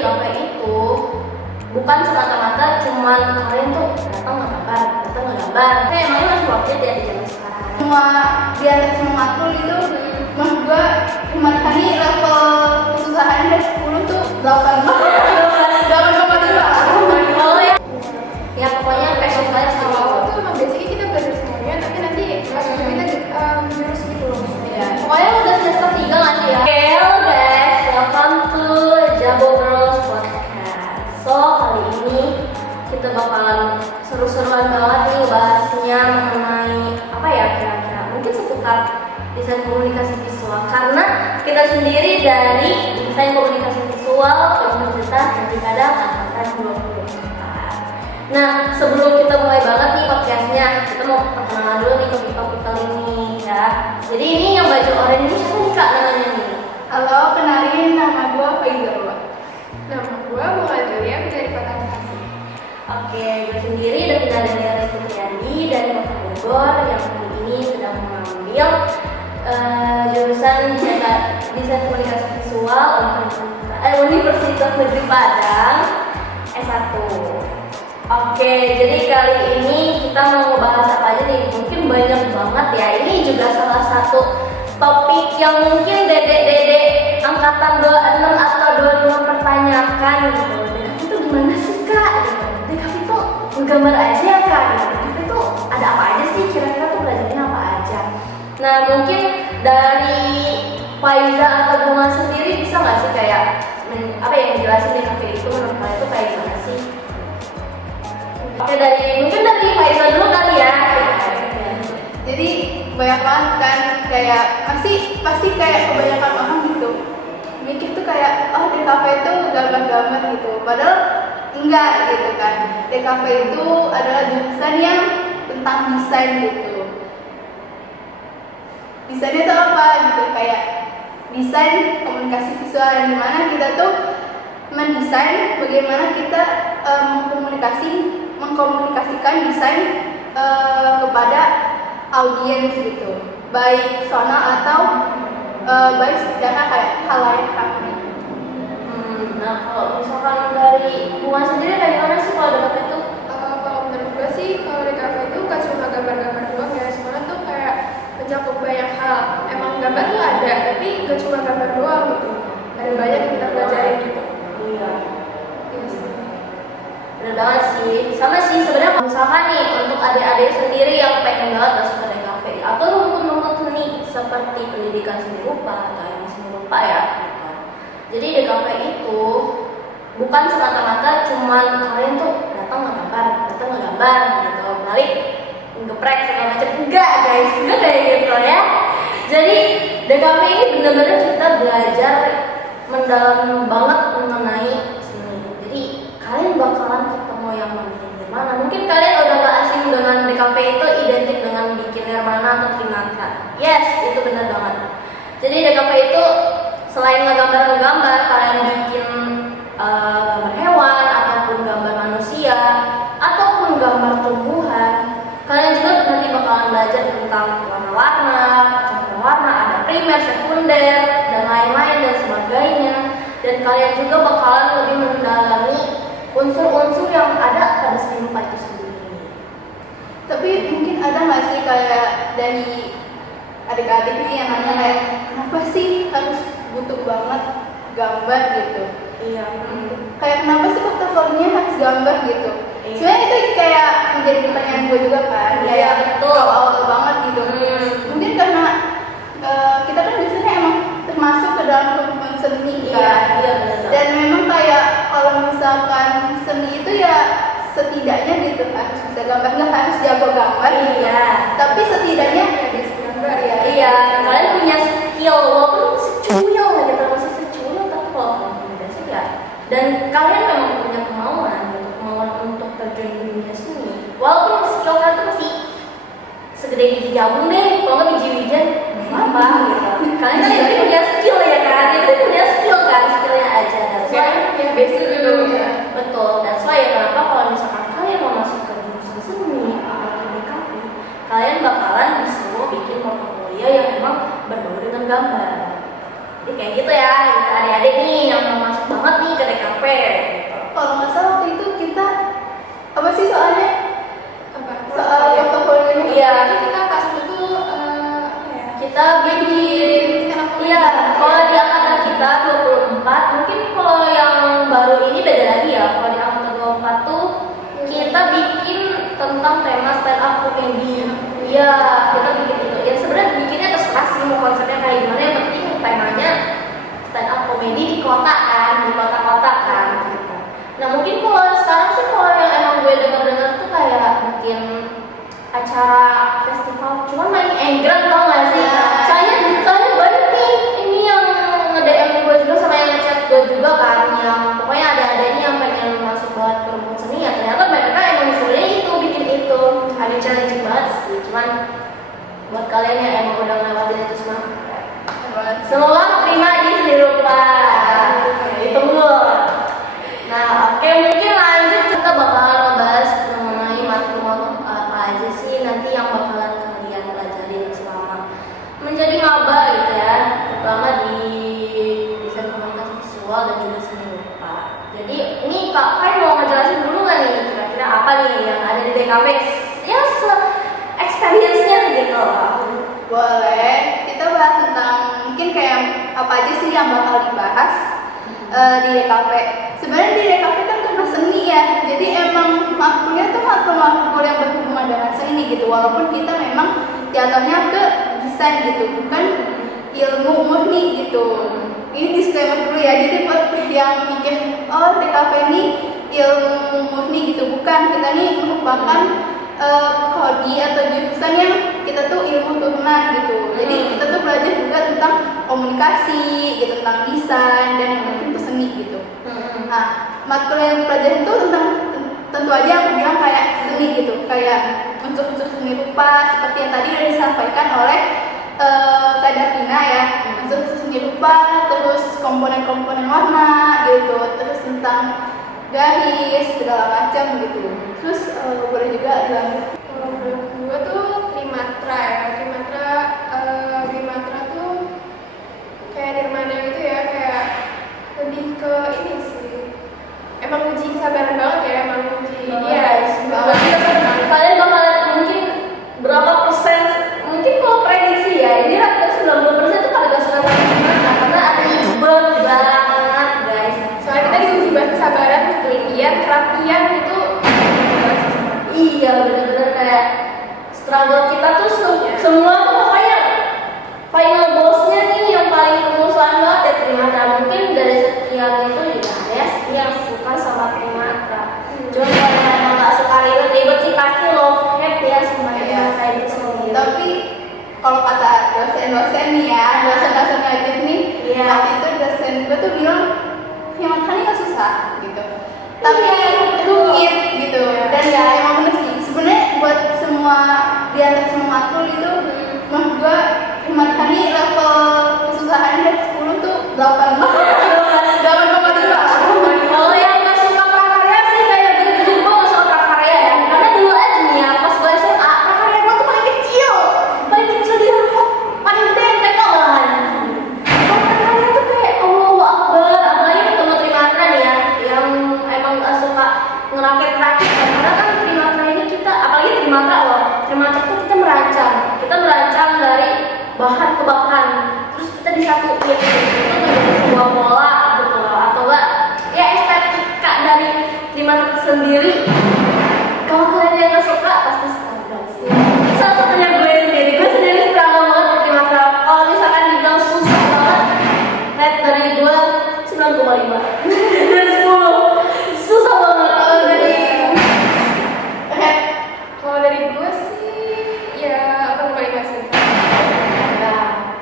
DKV itu bukan semata-mata cuman kalian tuh datang ngegambar. Kayak emangnya masih worth it ya di zaman sekarang. Semua biar semangat lu itu, menurut gua cuma tadi level kesusahan dari 10 tuh 8 banget. 8,2. Oh ya pokoknya passion kalian sama Awal tuh emang basicnya kita belajar semuanya, tapi nanti masuknya kita jurus gitu loh. ya. Pokoknya udah semester 3 nggak sih ya? Hello guys, welcome to Jabo Girls Podcast. So kali ini kita bakalan seru-seruan banget nih bahasnya mengenai apa ya kira-kira mungkin seputar desain komunikasi visual, karena kita sendiri dari desain komunikasi visual Universitas Kadang Angkatan 2024. Nah, sebelum kita mulai banget nih podcastnya, kita mau perkenalan dulu nih ke topik kali ini ya. Jadi ini yang baju oranye ini siapa nih kak namanya nih? Halo, kenalin nama gua Faizarwa. Nama gua Bunga Julia dari Kota Bekasi. Oke, gue sendiri Devina Daniela Putriandi dari Kota Bogor yang kali ini sedang mengambil jurusan desain komunikasi visual Universitas Negeri Padang S1. Oke, jadi kali ini kita mau ngebahas apa aja nih? Mungkin banyak banget ya. Ini juga salah satu topik yang mungkin dedek-dedek angkatan 26 atau 25 pertanyakan gitu. DKV itu gimana sih kak? DKV itu nggambar aja ya kak? DKV itu ada apa aja sih? Kira-kira tuh belajarnya apa aja? Nah mungkin dari Faiza atau Bunga sendiri bisa nggak sih kayak apa yang dijelasin DKV itu menurut kalian itu kayak gimana sih? Oke, mungkin dari Faiza dulu kali ya. Jadi banyak banget kan, kayak pasti kayak kebanyakan orang gitu mikir tuh kayak oh DKV itu gambar-gambar gitu, padahal enggak gitu kan. DKV itu adalah jurusan yang tentang desain gitu. Desainnya itu apa gitu, kayak desain komunikasi visual, yang dimana kita tuh mendesain bagaimana kita mengkomunikasikan desain kepada audiens gitu, baik personal atau baik secara kayak halayak ramai. Nah kalau misalkan dari Bunga sendiri kayak gimana sih kalau DKV itu? Kalau menurut gua sih, kalau di kafe itu gak cuma gambar-gambar doang ya, sebenarnya tuh kayak mencakup banyak hal. Emang gambar tuh ada, tapi gak cuma gambar doang gitu. Ada banyak yang kita pelajarin gitu. Iya. Yes. Bener banget sih, sama sih sebenarnya kalau misalkan nih untuk adik-adik sendiri yang pengen banget masuk ke DKV atau rumput-rumput seni seperti pendidikan seni rupa atau yang seni rupa ya gitu. Jadi DKV itu bukan semata-mata cuman kalian tuh datang ngegambar gitu, balik ngeprek segala macam, enggak guys, enggak kayak gitu ya. Jadi DKV ini benar-benar kita belajar mendalam banget mengenai seni. Jadi kalian bakalan ketemu yang mana. Mungkin kalian udah gak asing dengan DKV itu identik dengan bikin nirmana atau trinata. Yes, itu benar banget. Jadi DKV itu selain ngegambar, kalian bikin gambar hewan ataupun gambar manusia ataupun gambar tumbuhan. Kalian juga nanti bakalan belajar tentang warna-warna, campuran warna, ada primer, sekunder, dan lain-lain dan sebagainya. Dan kalian juga bakalan lebih mendalami unsur-unsur yang ada pada seni rupa itu sendiri. Tapi mungkin ada nggak sih kayak dari adik-adik nih yang nanya kayak kenapa sih harus butuh banget gambar gitu? Iya. Kayak kenapa sih portfolionya harus gambar gitu? Iya. Sebenarnya itu kayak menjadi pertanyaan gue juga kan. Iya, Kayak betul. awal-awal banget gitu. Mungkin karena kita kan biasanya emang termasuk ke dalam lingkungan seni Iya, kan. iya benar. Dan memang kayak kalau misalkan seni itu ya setidaknya gitu harus bisa gambar, nggak harus jago gambar gitu. Iya. Tapi setidaknya Ya, basic gambar ya. Iya, kalian punya skill walaupun secuyil gitu, termasuk secuyil, tapi kalau kalian punya basic ya, dan kalian memang punya kemauan untuk terjun di dunia seni. Walaupun skill kalian tuh masih segede biji jagung deh, kalau nggak biji wijen, apa gitu. Kalian kan yang punya skill ya kan, itu punya skill kan, skillnya aja. That's why Ya, basic dulu ya. betul. That's why kenapa kalau misalkan kalian mau masuk ke jurusan seni atau DKV, kalian bakalan disuruh bikin portfolio yang emang berbau dengan gambar. Jadi kayak gitu ya, adik-adik nih yang mau masuk banget nih ke DKV sih soalnya Apa? soal portofolio. Iya. Jadi kita pas itu apa ya? Kita bikin, iya, kalau di angkatan kita 24, mungkin kalau yang baru ini beda lagi ya. Kalau di angkatan 24 tuh kita bikin tentang tema stand up comedy. Iya, kita bikin itu. Ya sebenarnya bikinnya terserah sih mau konsepnya kayak gimana. Yang penting temanya stand up comedy di kota kan, di kota-kota kan. Gitu. Nah mungkin kalau sekarang sih kalau yang emang gue denger-denger tuh kayak bikin acara festival, cuman main enggrang tau gak sih? Saya banyak nih ini yang nge-DM gue juga sama yang chat gue juga kan, yang pokoknya ada-adanya yang pengen masuk buat kelompok seni ya ternyata mereka emang sebenarnya itu bikin itu ada challenge banget sih, cuman buat kalian yang emang udah ngelewatin itu semua semoga terima di seni rupa ditunggu. Nah oke, mungkin lanjut kita bakalan ngebahas mengenai matkul apa aja sih nanti yang bakalan kalian pelajari selama menjadi maba gitu ya, terutama di desain komunikasi visual dan juga seni rupa. Jadi ini Kak Fai mau ngejelasin dulu nggak nih kira-kira apa nih yang ada di DKV ya experience-nya gitu. Boleh, kita bahas tentang mungkin kayak apa aja sih yang bakal dibahas di DKV. Sebenarnya di DKV kan karena seni ya, jadi emang matkulnya tuh matkul yang berhubungan dengan seni gitu. Walaupun kita memang jatuhnya ke desain gitu, bukan ilmu murni gitu. Ini disclaimer dulu ya, jadi buat yang mikir oh DKV ini ilmu murni gitu, bukan. Kita nih merupakan prodi atau jurusan yang kita tuh ilmu turunan gitu. Jadi kita tuh belajar juga tentang komunikasi, gitu, tentang desain dan yang penting tuh seni gitu. Nah, matkul yang pelajaran itu tentang tentu aja aku bilang kayak seni gitu, kayak unsur-unsur seni rupa seperti yang tadi udah disampaikan oleh Kak Davina ya, unsur-unsur seni rupa, terus komponen-komponen warna gitu, terus tentang garis segala macam gitu. Terus boleh juga dilanjut. Kalau menurut gue tuh trimatra ya, trimatra tuh kayak Nirmana gitu ya, kayak lebih ke ini sih. Emang uji kesabaran banget ya, emang uji iya. Kalian bakalan mungkin berapa persen? Mungkin kalau prediksi ya, ini rata-rata 90% itu pada gak suka sama gimana, karena ada berat banget guys. Soalnya kita diuji banget kesabaran, ketelitian, kerapian itu. Iya bener-bener kayak struggle kita tuh semua tuh pokoknya final goalsnya nih yang paling kemusuhan banget ya trimatra. Mungkin dari sekian itu juga ada ya yang suka sama trimatra. Cuma kalau emang gak suka ribet sih pasti love hate ya sama trimatra itu sendiri. Tapi kalau kata dosen-dosen nih ya, dosen-dosen ngajar nih, Iya. waktu itu dosen gue tuh bilang yang makanya nggak susah gitu, tapi rumit gitu. Dan ya emang bener sih. Sebenarnya buat semua di antara semua matkul itu, menurut gue Himatani level kesusahan dari 10 tuh 8,5. Kalau yang gak suka prakarya sih kayak gue gak suka prakarya ya. Karena dulu aja nih ya, pas gue SMA, prakarya gue tuh paling kecil di rapot, paling gede MTK malahan. Kalau prakarya tuh kayak Allahu Akbar, apalagi ketemu trimatra nih ya, yang emang gak suka ngerakit-rakit kan. Karena kan trimatra ini kita, apalagi trimatra loh, trimatra tuh kita merancang dari bahan ke bahan, terus kita disatuin itu menjadi sebuah pola gitu loh, atau enggak ya estetika dari trimatra sendiri. Kalau kalian yang nggak suka pasti struggle sih. Salah satunya gue sendiri struggle banget di trimatra. Kalau misalkan dibilang susah banget, rate dari gue 9,5 dari 10. Susah banget Kalau dari gue sih ya apa namanya sih.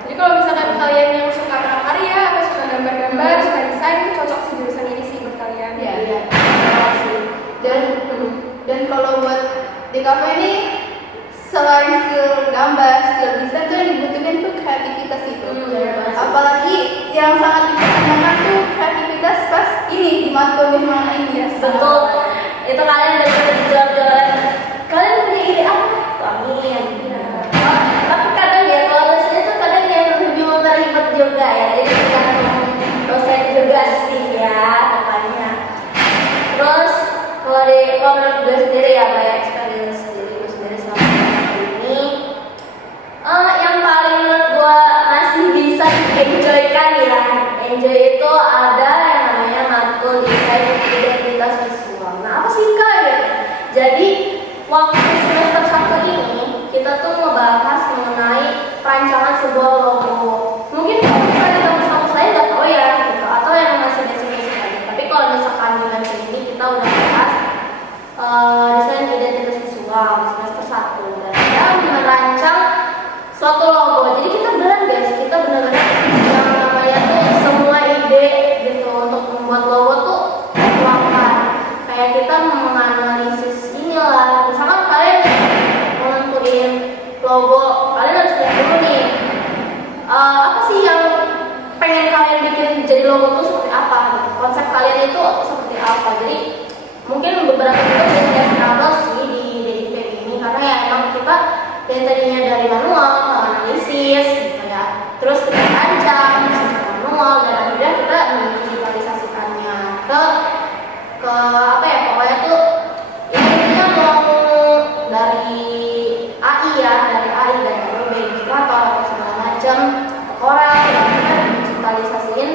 Jadi kalau misalkan kalian yang suka prakarya atau suka gambar-gambar, suka desain, itu cocok sih jurusan ini sih buat kalian. Iya. Dan kalau buat DKV ini selain skill gambar, skill desain tuh yang dibutuhin tuh kreativitas itu. Apalagi yang sangat dipertanyakan tuh kreativitas pas ini di matkul gimana ini ya. betul. Itu kalian dari jalan-jalan. Kalian punya ide apa? Amin. Tapi kadang ya kalau dosennya tuh kadang yang lebih memperlibat juga ya. Jadi tergantung dosen juga sih ya depannya. Terus kalau menurut gue sendiri ya banyak experience dari gue sendiri selama ini. Yang paling menurut gue masih bisa enjoykan ya, enjoy itu ada yang namanya matkul desain identitas visual. Nah apa sih Kak gitu? Jadi waktu semester 1 ini kita tuh ngebahas mengenai perancangan sebuah logo. Mungkin kalau misalnya di kampus-kampus lain nggak tahu ya gitu, atau yang masih basic-basic aja. Tapi kalau misalkan di Nanti ini kita udah bahas desain identitas visual di semester 1 dan kita merancang suatu logo. Jadi kita beneran guys, kita benar-benar yang namanya tuh semua ide gitu untuk membuat logo tuh tuangkan. Kayak kita menganalisis inilah, misalkan kalian mau nentuin logo, kalian harus lihat dulu nih apa sih yang pengen kalian bikin jadi logo tuh seperti apa gitu. Konsep kalian itu seperti apa. Jadi mungkin beberapa juga jadi struggle sih di DIP ini karena ya emang kita yang tadinya dari manual ke analisis gitu ya, terus kita rancang manual dan akhirnya kita mendigitalisasikannya ke apa ya, pokoknya tuh intinya mau dari AI ya, dari AI dan Adobe Illustrator atau segala macam ke Corel dan kita digitalisasiin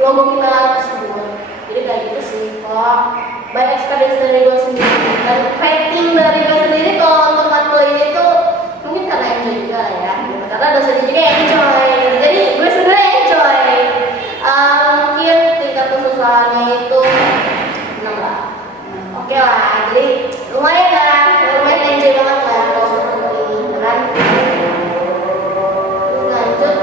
logo kita tersebut. Jadi kayak gitu sih. Kalau banyak experience dari gue sendiri dan rating dari gue sendiri kalau untuk matkul ini tuh mungkin karena enjoy juga lah ya gitu. Karena dosennya juga enjoy, jadi gue sendiri enjoy. Mungkin tingkat kesusahannya itu 6 lah. Oke lah, jadi lumayan enjoy banget lah kalau seperti ini kan. Lanjut,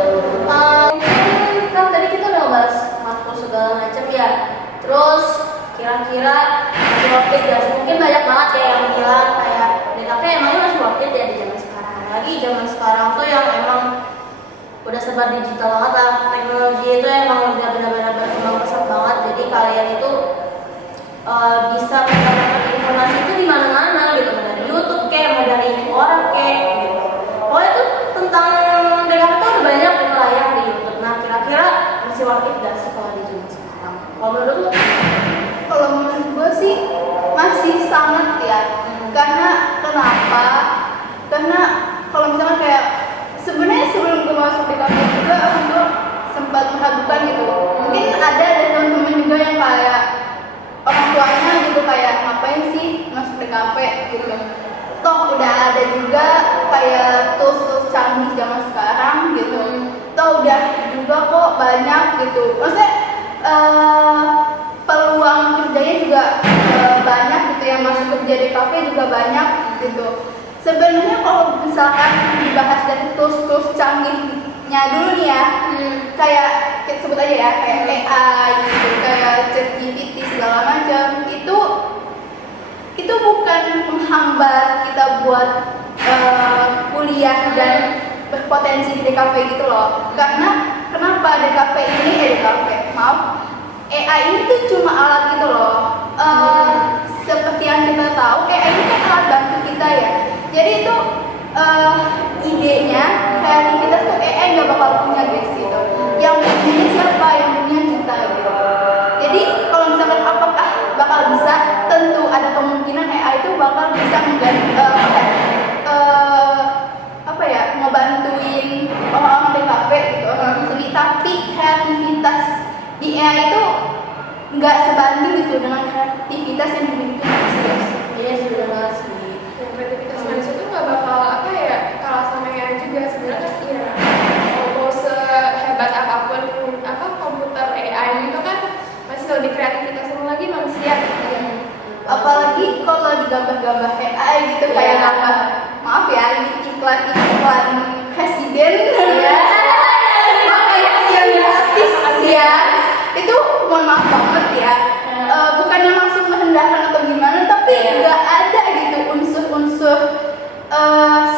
mungkin kan tadi kita udah bahas matkul segala macam ya. Terus kira-kira masih worth it gak sih? Mungkin banyak banget ya yang bilang kayak DKV emangnya masih worth it ya di zaman sekarang. Lagi zaman sekarang tuh yang emang udah serba digital banget lah, teknologi itu emang udah benar-benar berkembang pesat banget. Jadi kalian itu bisa mendapatkan informasi itu di mana-mana gitu, dari YouTube kayak, mau dari orang kayak gitu. Pokoknya itu tentang DKV tuh udah banyak layar di YouTube. Nah kira-kira masih worth it gak sih kalau di zaman sekarang? Kalau menurut lu? Kalau menurut gue sih masih sangat ya. Karena kenapa? Karena kalau misalnya kayak sebenarnya sebelum gue masuk di kampus juga gue sempat meragukan gitu. Mungkin ada teman-teman juga yang kayak orang tuanya gitu kayak ngapain sih masuk di kafe gitu. Toh udah ada juga kayak tools-tools canggih zaman sekarang gitu. Toh udah juga kok banyak gitu. Maksudnya peluang kerjanya juga banyak gitu, yang masuk kerja di kafe juga banyak gitu. Sebenarnya kalau misalkan dibahas dari tools canggihnya dulu nih ya, kayak kita sebut aja ya, kayak AI gitu, kayak ChatGPT segala macam, itu bukan menghambat kita buat kuliah dan berpotensi di DKV gitu loh. Karena kenapa DKV ini AI ini tuh cuma alat gitu loh. Seperti yang kita tahu, AI ini kan alat bantu kita ya. Jadi itu idenya, kreativitas tuh AI nggak bakal punya guys gitu. Yang punya siapa? Yang punya kita gitu. Jadi kalau misalkan apakah bakal bisa, tentu ada kemungkinan AI itu bakal bisa ngebantuin orang-orang DKV gitu, orang studi. Tapi kreativitas di AI itu nggak sebanding gitu dengan kreativitas yang dimiliki manusia. Iya sudah banget sih. Dan kreativitas manusia itu nggak bakal kalah sama AI juga sebenarnya kan. Iya, mau sehebat apapun komputer AI itu kan masih lebih kreativitasnya lagi manusia gitu ya. Apalagi kalau digambar-gambar AI gitu, kayak gambar, maaf ya, ini iklan presiden ya. Makanya yang gratis ya. Itu mohon maaf banget ya. Bukannya maksud merendahkan atau gimana, tapi nggak ada gitu unsur-unsur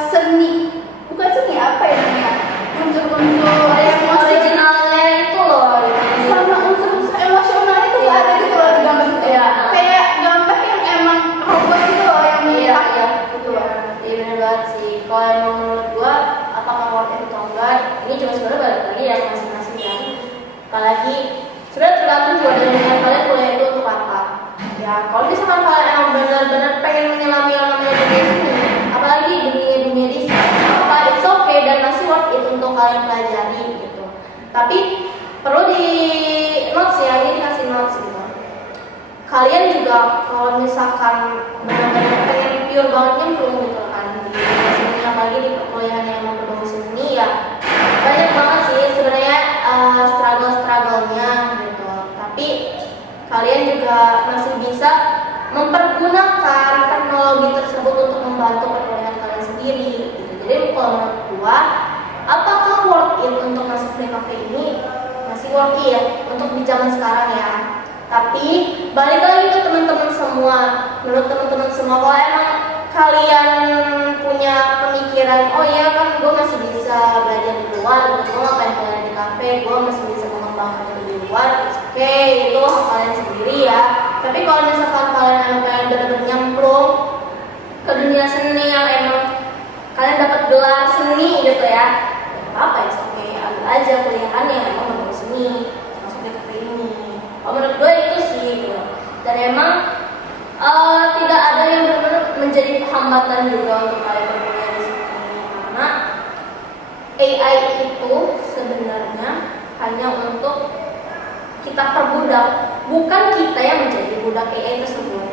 seni, bukan seni apa ya namanya, unsur-unsur originalnya itu loh, sama unsur-unsur emosional itu nggak ada gitu loh di gambar itu ya. Kayak gambar yang emang robot gitu loh, yang gitu loh. Iya benar banget sih. Kalau emang menurut gua apakah worth it atau enggak, ini juga sebenarnya balik lagi ya masing-masing kan. Apalagi sebenarnya tergantung juga dari kalian kuliah itu untuk apa. Ya kalau misalkan kalian emang benar-benar pengen menyelami kalian juga kalau misalkan benar-benar pengen pure banget nyemplung gitu kan di seni, apalagi di perkuliahan yang emang berbau seni ya, banyak banget sih sebenarnya struggle-strugglenya gitu. Tapi kalian juga masih bisa mempergunakan teknologi tersebut untuk membantu perkuliahan kalian sendiri gitu. Jadi kalau menurut gua, apakah worth it untuk masuk DKV ini? Masih worth it ya untuk di zaman sekarang ya. Tapi balik lagi ke teman-teman semua, menurut teman-teman semua, kalau emang kalian punya pemikiran, oh iya kan gue masih bisa belajar di luar, gue ngapain kuliah di kafe, gue masih bisa mengembangkan diri di luar, oke, itu hak kalian sendiri ya. Tapi kalau misalkan kalian pengen benar-benar nyemplung ke dunia seni yang emang kalian dapat gelar seni gitu ya, apa ya, oke, ambil aja kuliahan yang emang berbau seni, masuk di kafe ini. Oh, menurut gue itu sih gitu. Dan emang tidak ada yang benar-benar menjadi hambatan juga untuk kalian berkuliah di sini, karena AI itu sebenarnya hanya untuk kita perbudak, bukan kita yang menjadi budak AI tersebut.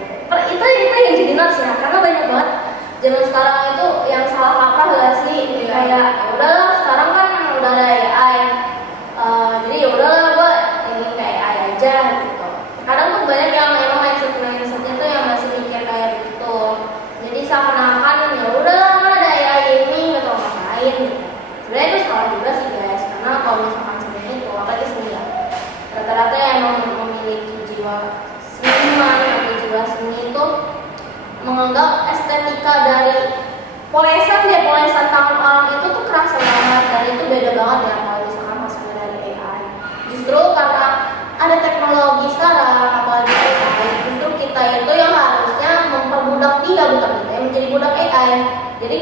Itu yang jadi nasihat, karena banyak banget zaman sekarang itu yang salah kaprah gak sih? Iya. Kayak ya udahlah sekarang kan udah ada AI, jadi ya udahlah gue ini kayak AI aja gitu. Kadang tuh banyak yang emang mindsetnya tuh yang masih mikir kayak gitu. Jadi seakan-akan ya udahlah kan ada AI ini gitu, ngapain gitu. Sebenarnya itu salah juga sih guys, karena kalau misalkan sebenarnya itu apalagi seni ya, rata-rata yang emang memiliki jiwa seniman atau jiwa seni itu menganggap estetika dari polesan tangan orang itu tuh kerasa banget, dan itu beda banget ya kalau misalkan masuknya dari AI. Justru karena ada teknologi sekarang, apalagi AI, justru kita itu yang harusnya memperbudak dia, bukan kita yang menjadi budak AI. Jadi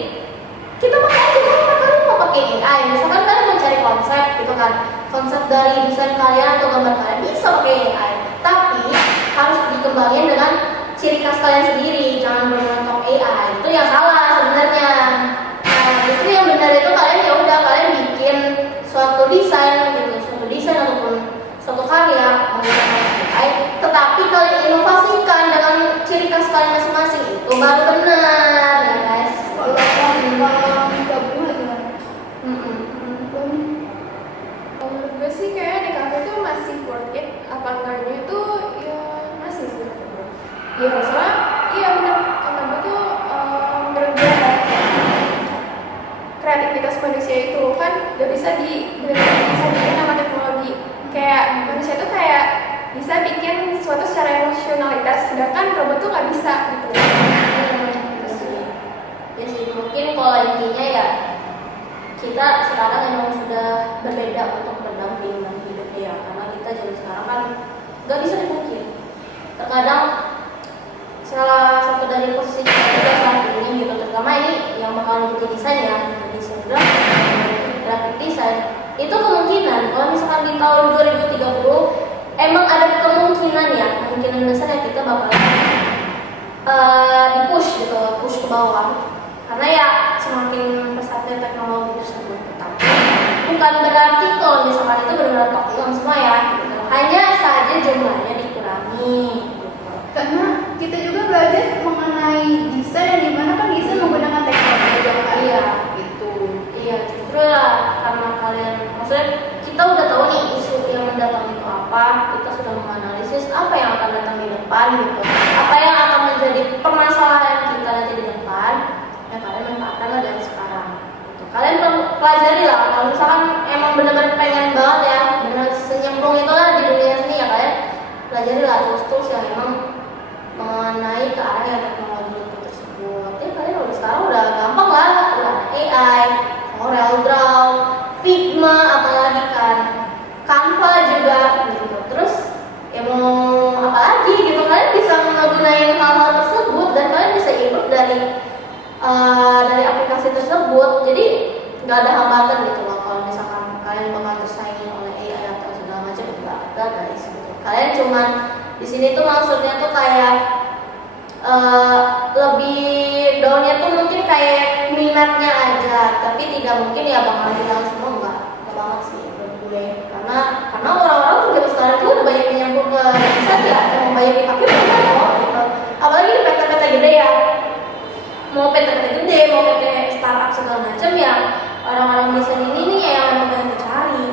kita pakai aja, kalian mau pakai AI, misalkan kalian mau cari konsep gitu kan, konsep dari desain kalian atau gambar kalian bisa pakai AI, tapi harus dikembangin dengan ciri khas kalian sendiri, jangan menonton AI. Itu yang salah sebenarnya. Nah, justru yang benar itu kalian ya udah kalian bikin suatu desain gitu, ataupun suatu karya menggunakan AI, tetapi kalian inovasikan dengan ciri khas kalian masing-masing, itu baru benar ya guys. Kalau gabung lagi kan. Kalau menurut gue sih kayak DKV itu masih worth it, apa enggaknya itu ya masih sih menurut gue. Ya soalnya iya benar, karena gue tuh menurut gue kreativitas manusia itu kan gak bisa dibikin sama teknologi. Kayak manusia tuh kayak bisa bikin sesuatu secara emosionalitas, sedangkan robot tuh gak bisa gitu. Ya sih, mungkin kalau intinya ya kita sekarang emang sudah berbeda untuk berdamping dengan hidup ya, karena kita jadi sekarang kan nggak bisa dipungkiri. Terkadang salah satu dari posisi kita juga saat ini gitu, terutama ini yang bakal jadi desain ya, desain grafik desain, itu kemungkinan kalau misalkan di tahun 2030 emang ada kemungkinan besar ya kita bakal push ke bawah, karena ya semakin pesatnya teknologi tersebut. Tapi bukan berarti kalau misalkan itu benar-benar tok hilang semua ya gitu. Hanya saja jumlahnya dikurangi gitu. Karena kita juga belajar mengenai desain, yang dimana kan desain menggunakan teknologi yang Iya. gitu. Iya, justru lah karena kalian, maksudnya kita udah tahu nih isu yang mendatang itu apa, kita sudah menganalisis apa yang akan datang di depan gitu, apa yang akan menjadi permasalahan kita nanti di depan, ya kalian manfaatkanlah dari sekarang gitu. Kalian pelajari lah, kalau misalkan emang benar-benar pengen banget ya, benar senyemplung itu lah di dunia seni ya, kalian pelajari lah tools-tools yang emang mengenai ke arah yang teknologi itu tersebut. Ya kalian udah sekarang udah gampang lah, udah ada AI, Corel Draw, Figma, apalagi kan Canva juga gitu. Terus ya mau apa lagi gitu, kalian bisa menggunakan hal-hal tersebut dan kalian bisa improve dari aplikasi tersebut. Jadi nggak ada hambatan gitu loh kalau misalkan kalian bakal tersaingi oleh AI atau segala macam, nggak ada guys gitu. Kalian cuman di sini tuh maksudnya tuh kayak lebih downnya tuh mungkin kayak minatnya aja, tapi tidak mungkin ya bakal hilang semua, enggak banget sih menurut gue, karena orang-orang tuh sekarang tuh udah banyak yang nyambung ke desain ya, yang banyak dipakai mau PT gede, mau PT startup segala macam ya orang-orang desain ini nih yang memang pengen dicari.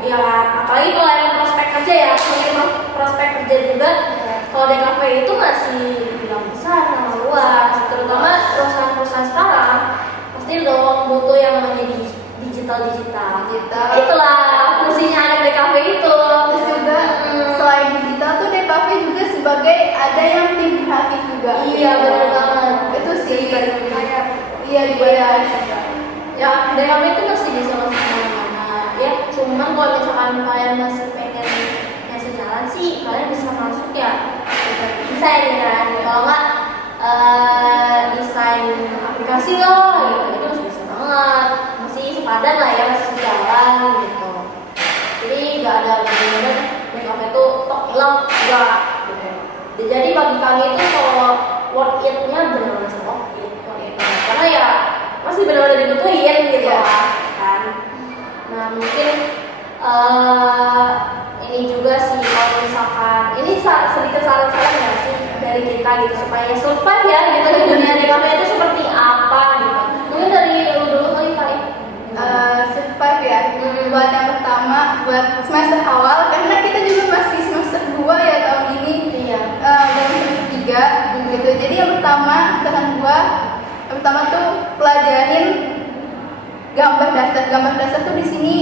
Ya apalagi kalau emang prospek kerja ya, mungkin prospek kerja juga. Kalau DKV itu masih dibilang besar, nama luas, terutama perusahaan-perusahaan sekarang pasti dong butuh yang namanya digital. Itulah fungsinya anak DKV itu. Terus juga selain digital tuh DKV juga sebagai ada yang tim kreatif juga. Iya benar banget. Itu sih kayak iya dibayar. Ya DKV itu masih bisa masuk kemana-mana. Ya cuman kalau misalkan kalian masih pengen ngasih jalan sih, kalian bisa masuk ya desain kan. Kalau nggak desain aplikasi loh, gitu itu masih bisa banget. Masih sepadan lah ya, masih sejalan gitu. Jadi nggak ada benar-benar DKV itu tok hilang enggak. Gitu. Jadi bagi kami itu kalau worth it-nya benar-benar worth it. Karena ya masih benar-benar dibutuhin gitu kan. Nah mungkin ini juga sih kalau misalkan ini sedikit saran-saran ya sih dari kita gitu supaya survive ya gitu di dunia DKV itu seperti apa gitu. Mungkin dari lu dulu kali. Survive ya. Buat yang pertama, buat semester awal karena kita juga masih semester 2 ya tahun ini. Iya. Belum semester 3 gitu. Jadi yang pertama tuh pelajarin gambar dasar. Gambar dasar tuh di sini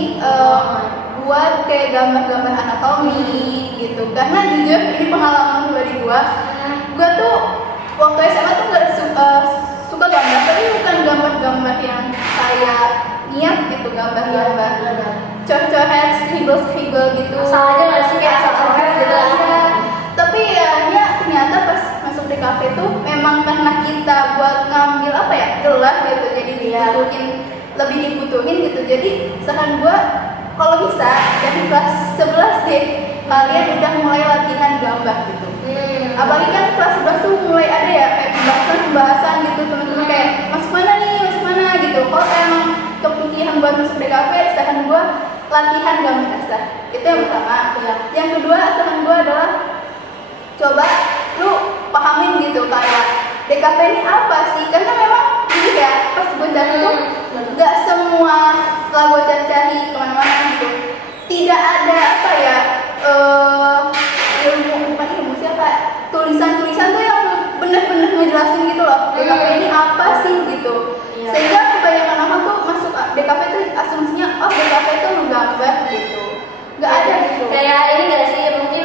buat kayak gambar-gambar anatomi gitu. Karena jujur ini pengalaman gue di gua tuh waktu SMA tuh gak suka gambar, tapi bukan gambar-gambar yang kayak niat gitu, gambar-gambar coret-coret, scribble gitu. Asal aja nggak sih kayak asal coret gitu ya. Tapi ya ternyata pas masuk di kafe tuh memang karena kita buat ngambil apa ya gelar gitu, jadi lebih dibutuhin gitu. Jadi saran gua kalau bisa dari kelas 11 deh kalian udah mulai latihan gambar gitu. Apalagi kan kelas 11 tuh mulai ada ya kayak pembahasan gitu, teman-teman kayak masuk mana gitu. Kalau emang kepikiran buat masuk DKV, saran gua latihan gambar dasar. Itu yang pertama. Yang kedua saran gua adalah coba lu pahamin gitu kayak DKV ini apa sih? Karena memang gitu ya pas gue cari tuh nggak semua setelah gue cari kemana-mana gitu tidak ada apa ya ilmu siapa tulisan tuh yang bener-bener ngejelasin gitu loh DKV ini apa sih gitu. Sehingga kebanyakan orang tuh masuk DKV itu asumsinya DKV itu menggambar gitu, nggak ada gitu. Kayak ini nggak sih, mungkin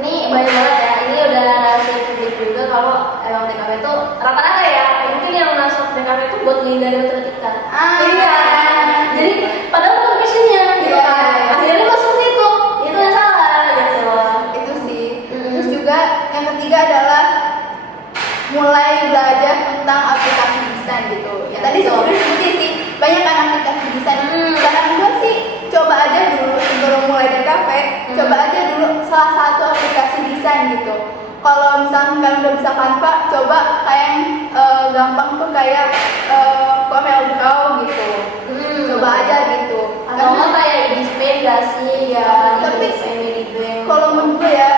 ini banyak banget ya, ini udah rahasia publik juga kalau emang DKV itu rata-rata ya mungkin yang masuk DKV itu buat menghindari matematika. Iya. Jadi padahal bukan passionnya gitu kan. Akhirnya masuk situ, itu yang salah gitu. Itu sih. Terus juga yang ketiga adalah mulai belajar tentang aplikasi desain gitu. Ya tadi sebelum disebutin sih banyak kan aplikasi desain. Saran gue sih coba aja dulu sebelum mulai DKV, coba aja dulu salah satu aplikasi desain gitu. Kalau misalkan kalian udah bisa Canva, coba kayak yang gampang tuh kayak Corel Draw gitu. Coba aja gitu. Atau nggak kayak Edispace gak sih? Ya, tapi kalau menurut gue ya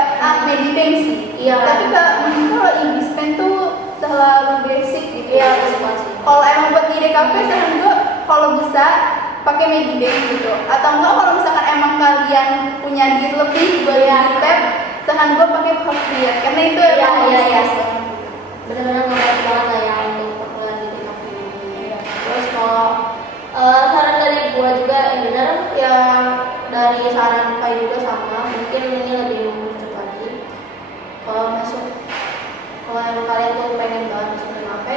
Medibank sih. Iya. Tapi kalau Edispace tuh terlalu basic gitu. Iya, betul sih. Kalau emang buat di DKV, saran gue kalau bisa pakai Medibank gitu. Atau enggak kalau misalkan emang kalian punya duit lebih buat di tab, saran gue pakai Procreate karena itu Iya. Benar-benar ngebantu banget lah ya untuk perkuliahan di DKV ini. Terus kalau saran dari gua juga yang benar yang dari saran Kai juga sama, mungkin ini lebih mengerucut lagi. Kalau emang kalian tuh pengen banget masuk DKV,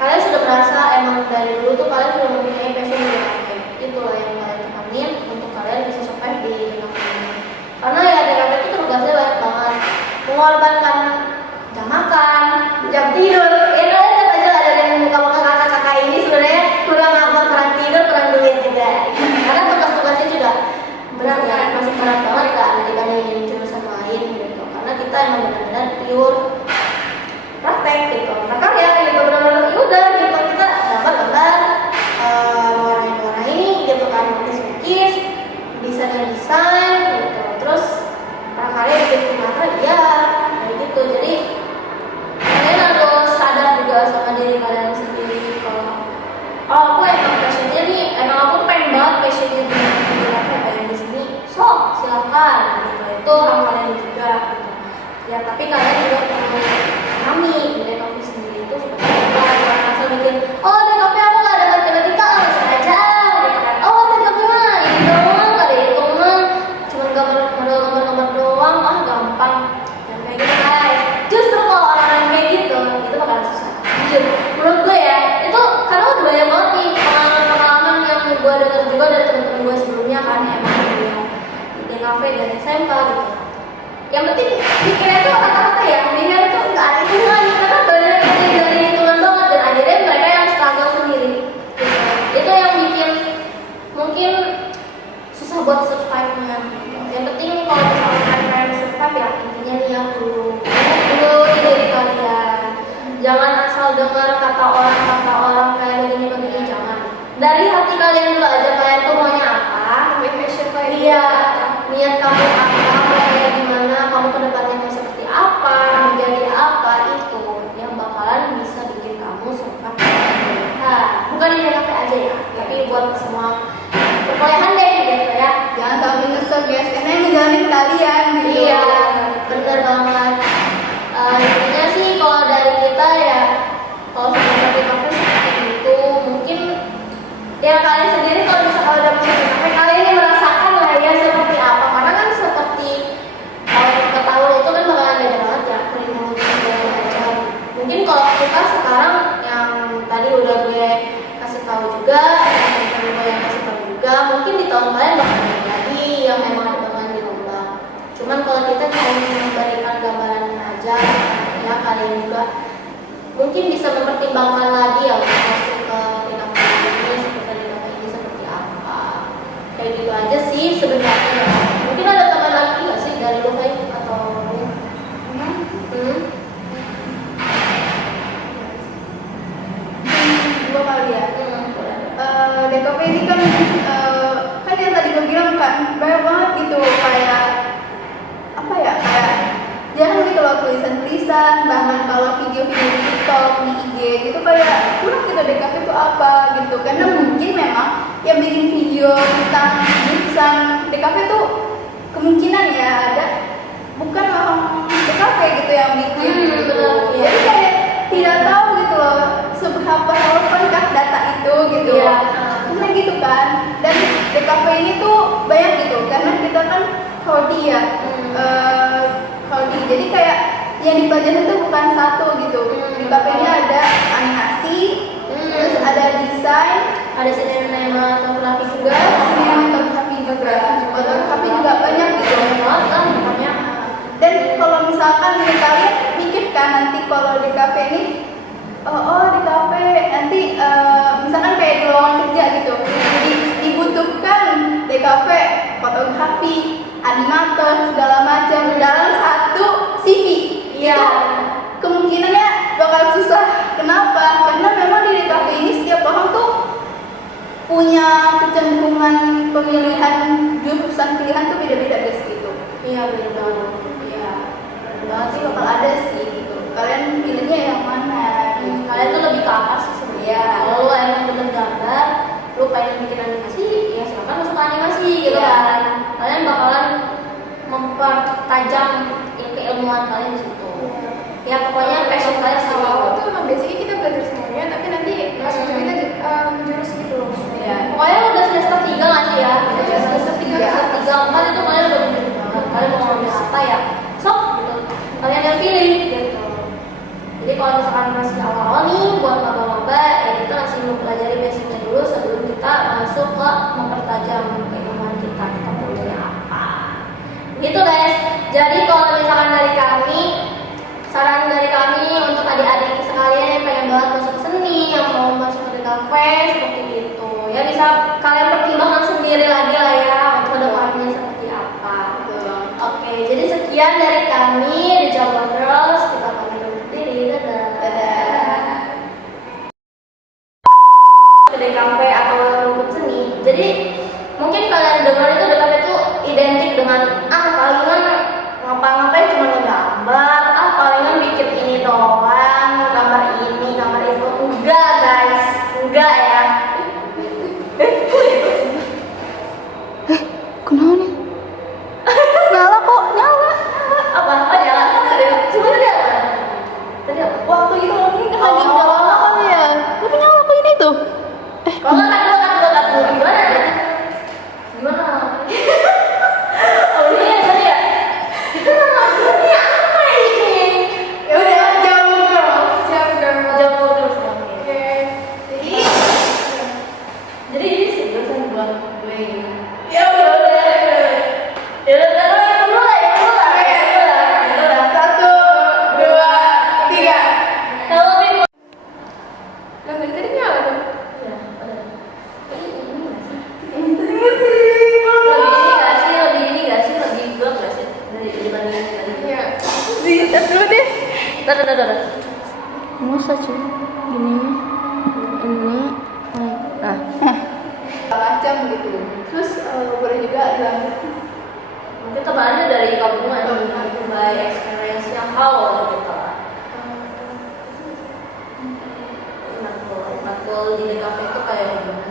kalian sudah merasa emang dari dulu tuh kalian sudah mempunyai passion di DKV. Itulah yang kalian tekanin untuk kalian bisa survive di DKV ini. Karena ya DKV itu tugasnya banyak banget, mengorbankan jam makan, jam tidur. Ya kalian lihat aja lah dari muka-muka kakak-kakak ini sebenarnya kurang apa, kurang tidur, kurang duit juga. Karena tugas-tugasnya juga berat kan, masih berat banget kan dibandingin jurusan lain gitu. Karena kita emang benar-benar pure praktek gitu. Maka ya gitu benar-benar udah gitu kita dapat gambar, Tapi kalian juga perlu pahami di kafe sendiri itu seperti apa. Jangan asal mikir, oh di kafe aku nggak ada matematika, langsung aja gitu kan. Oh di kafe mah ini doang, nggak ada hitungan, cuma gambar-gambar doang, ah gampang. Dan kayak gitu guys. Justru kalau orang-orang kayak gitu, itu bakalan susah. Jujur, menurut gue ya, itu karena udah banyak banget nih pengalaman-pengalaman yang gue dengar juga dari teman-teman gue sebelumnya kan, emang yang di kafe dan SMK gitu. Yang penting pikirnya tuh kata-kata ya, pikirnya tuh nggak ada hitungan, karena banyak yang dari hitungan banget dan akhirnya mereka yang struggle sendiri. Gitu. Itu yang bikin mungkin susah buat survive-nya. Yang penting kalau misalnya kalian survive ya intinya nih yang dulu di diri kalian. Jangan asal dengar kata orang kayak begini jangan. Dari hati kalian dulu aja, kalian tuh maunya apa? Passion kayak Iya, niat kamu apa, mau kayak gimana, kamu ke depannya mau seperti apa, menjadi apa, itu yang bakalan bisa bikin kamu survive. Nah, bukan di kafe aja ya, tapi buat semua perkuliahan deh gitu ya. Jangan sampai nyesel guys, karena yang ngejalanin kalian gitu. Iya, bener banget. Intinya sih kalau dari kita ya, kalau sudah di kafe seperti itu, mungkin ya kalian sendiri kalau misalkan udah masuk di kafe, kalian yang merasakan lah ya seperti apa. Karena kan seperti kalau kita tahu itu kan bakalan beda banget ya, kurikulum segala macam. Mungkin kalau kita sekarang yang tadi udah gue kasih tahu juga, yang tadi gue yang kasih tahu juga, mungkin di tahun kalian bakal beda lagi yang memang bakalan dirubah. Cuman kalau kita hanya memberikan gambaran aja, ya kalian juga mungkin bisa mempertimbangkan lagi ya untuk masuk ke seperti apa. Kayak gitu aja sih sebenarnya. Mungkin ada tambahan lagi nggak sih dari lo kayak atau Dua kali ya. boleh. DKP ini kan kan yang tadi gue bilang kan banyak banget gitu, kayak apa ya, kayak jangan gitu loh tulisan-tulisan, bahkan kalau video-video di TikTok, di IG gitu kayak kurang gitu DKP itu apa gitu. Karena mungkin memang yang bikin video tentang jurusan DKP itu kemungkinan ya ada bukan orang DKP gitu yang bikin gitu. benar. Jadi kayak tidak tahu gitu loh seberapa relevankah data itu gitu. Iya. Karena gitu kan, dan DKP ini tuh banyak gitu karena kita kan prodi ya. Prodi, jadi kayak yang dipelajari itu bukan satu gitu. Di KP-nya ada animasi, terus ada desain, Ada sinematografi juga. fotografi juga banyak gitu. Banget kan namanya. Dan kalau misalkan kalian mikirkan nanti kalau di KP ini, di KP nanti misalkan kayak di lowongan kerja gitu, jadi dibutuhkan DKP, fotografi, animator segala macam dalam satu CV. Iya. Itu kemungkinannya bakal susah. Kenapa? Karena memang di DKP ini setiap orang tuh punya kecenderungan pemilihan jurusan pilihan tuh beda-beda guys gitu. Iya benar banget. Iya. Pasti bakal ada sih gitu. Kalian pilihnya yang mana? Gitu. Kalian tuh lebih ke apa sih sebenarnya? Kalau lo emang bener gambar, lo pengen bikin animasi, ya silakan masuk ke animasi gitu kan. Kalian bakalan mempertajam keilmuan kalian di situ. Ya pokoknya passion kalian sama awal tuh emang basicnya kita belajar semuanya, tapi nanti masuknya kita menjurus gitu loh. Ya, pokoknya udah semester 3 nggak sih ya? Udah semester 3, semester 3, 4 itu kalian udah bener banget. Kalian mau ngambil apa ya? Sok gitu. Kalian yang pilih gitu. Jadi kalau misalkan masih awal-awal nih buat maba-maba, ya kita masih mempelajari basicnya dulu sebelum kita masuk ke mempertajam keilmuan kita perlunya apa. Gitu guys. Jadi kalau misalkan dari kami, saran dari kami untuk adik-adik sekalian yang pengen banget masuk seni, yang mau masuk ke kafe seperti itu, ya bisa kalian pertimbangkan sendiri lagi lah ya untuk kedepannya seperti apa. Oke, jadi sekian dari kami di Jawa Girls. Kita pamit undur diri. Dadah. Kedai kafe atau rumput seni. Jadi mungkin kalian dengar itu DKP itu identik dengan palingan ngapa-ngapain cuma ngegambar, palingan bikin ini doang, gambar ini, gambar itu. Enggak guys, enggak ya. Kenapa nih? Nyala kok, nyala. Apa? Oh ya. Dadah. Masa cuy, gini ini, nah. Macam gitu. Terus boleh juga bilang Mungkin temannya dari gabungan by experience yang awal gitu lah. Nakul di DKV itu kayak gimana